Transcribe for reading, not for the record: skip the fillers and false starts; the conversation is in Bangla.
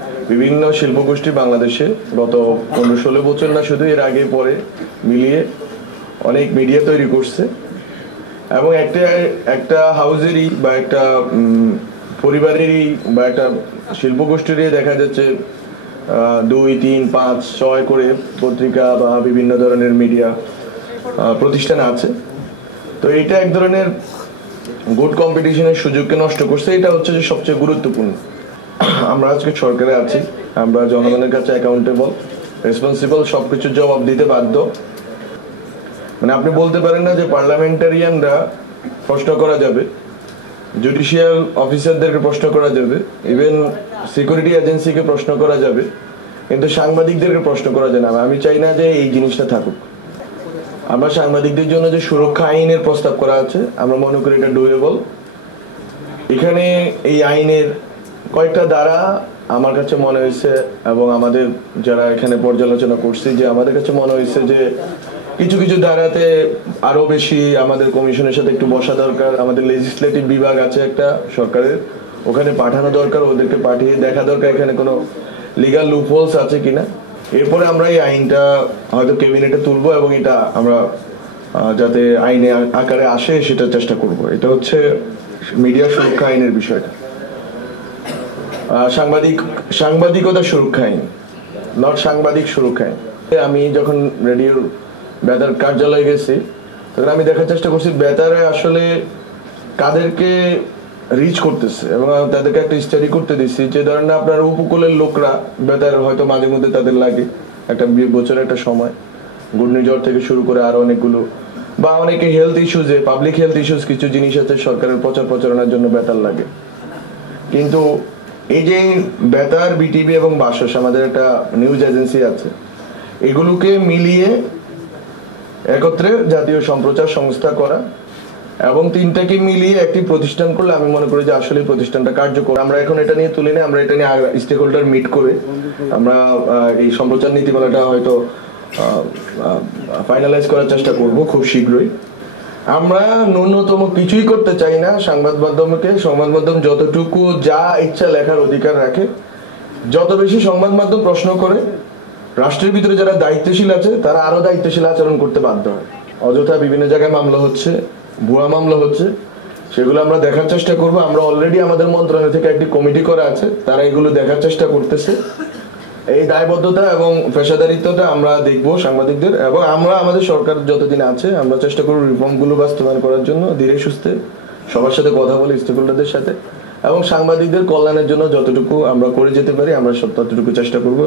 বিভিন্ন শিল্পগোষ্ঠী বাংলাদেশে গত 15-16 বছর না শুধু এর আগে পরে মিলিয়ে অনেক মিডিয়া তৈরি করছে এবং একটা একটা হাউজেরই বা একটা পরিবারেরই বা একটা শিল্পগোষ্ঠীরই দেখা যাচ্ছে 2, 3, 5, 6 করে পত্রিকা বা বিভিন্ন ধরনের মিডিয়া প্রতিষ্ঠান আছে। তো এটা এক ধরনের গুড কম্পিটিশনের সুযোগকে নষ্ট করছে। এটা হচ্ছে যে সবচেয়ে গুরুত্বপূর্ণ। আমরা আজকে সরকারে আছি, আমরা জনগণের কাছে অ্যাকাউন্টেবল, রেসপন্সিবল, সবকিছুর জবাব দিতে বাধ্য। মানে আপনি বলতে পারেন না যে পার্লামেন্টারিয়ানরা প্রশ্ন করা যাবে, জুডিশিয়াল অফিসারদেরকে প্রশ্ন করা যাবে, ইভেন সিকিউরিটি এজেন্সিকে প্রশ্ন করা যাবে, কিন্তু সাংবাদিকদেরকে প্রশ্ন করা যায় না। আমি চাই না যে এই জিনিসটা থাকুক। আমরা সাংবাদিকদের জন্য যে সুরক্ষা আইনের প্রস্তাব করা আছে, আমরা মনে করি এটা ডুয়েবল। এখানে এই আইনের কয়েকটা ধারা আমার কাছে মনে হয়েছে এবং আমাদের যারা এখানে পর্যালোচনা করছি যে আমাদের কাছে মনে হয়েছে যে কিছু কিছু ধারাতে আরো বেশি আমাদের কমিশনের সাথে একটু বসা দরকার। আমাদের লেজিসলেটিভ বিভাগ আছে একটা সরকারের, ওখানে পাঠানো দরকার, ওদেরকে পাঠিয়ে দেখা দরকার এখানে কোনো লিগাল লুপহোলস আছে কিনা। এরপরে আমরা এই আইনটা হয়তো ক্যাবিনেটে তুলবো এবং এটা আমরা যাতে আইনে আকারে আসে সেটা চেষ্টা করব। এটা হচ্ছে মিডিয়া সুরক্ষা আইনের বিষয়টা। সাংবাদিকতা সুরক্ষা আইন, নট সাংবাদিক সুরক্ষা আইন। আমি যখন রেডিওর বেতার কার্যালয়ে গেছি তখন আমি দেখার চেষ্টা করছি বেতারে আসলে কাদেরকে রিচ করতেছে এবং তাদেরকে একটা স্টাডি করতে দিচ্ছি যে ধরেন আপনার উপকূলের লোকরা বেতার হয়তো মাঝে মধ্যে তাদের লাগে একটা বছরের একটা সময়, ঘূর্ণিঝড় থেকে শুরু করে আরো অনেকগুলো, বা অনেকে হেলথ ইস্যুজে, পাবলিক হেলথ ইস্যুস কিছু জিনিস আছে সরকারের প্রচার প্রচারণার জন্য বেতার লাগে। কিন্তু এই যে বেতার, বিটিভি এবং বাসস আমাদের একটা নিউজ এজেন্সি আছে, এগুলোকে মিলিয়ে একত্রে জাতীয় সম্প্রচার সংস্থা করা এবং তিনটাকে মিলিয়ে একটি প্রতিষ্ঠান করলে আমি মনে করি যে আসলে প্রতিষ্ঠানটা কার্যকর। আমরা এখন এটা নিয়ে তুলি না, আমরা এটা নিয়ে স্টেক হোল্ডার মিট করে আমরা এই সম্প্রচার নীতিমালাটা হয়তো ফাইনালাইজ করার চেষ্টা করব খুব শীঘ্রই। আমরা ন্যূনতম কিছুই করতে চাই না সংবাদ মাধ্যম যতটুকু যা ইচ্ছা লেখার অধিকার রাখে। যত বেশি সংবাদ মাধ্যম প্রশ্ন করে রাষ্ট্রের ভিতরে যারা দায়িত্বশীল আছে তারা আরো দায়িত্বশীল আচরণ করতে বাধ্য হয়। অযথা বিভিন্ন জায়গায় মামলা হচ্ছে, ভুয়া মামলা হচ্ছে, সেগুলো আমরা দেখার চেষ্টা করব। আমরা অলরেডি আমাদের মন্ত্রণালয় থেকে একটি কমিটি করা আছে, তারা এগুলো দেখার চেষ্টা করতেছে। এই দায়বদ্ধতা এবং পেশাদারিত্বটা আমরা দেখবো সাংবাদিকদের, এবং আমরা আমাদের সরকার যতদিন আছে আমরা চেষ্টা করব রিফর্মগুলো বাস্তবায়ন করার জন্য ধীরে সুস্থে সবার সাথে কথা বলে, স্টেক হোল্ডারদের সাথে, এবং সাংবাদিকদের কল্যাণের জন্য যতটুকু আমরা করে যেতে পারি আমরা ততটুকু চেষ্টা করব।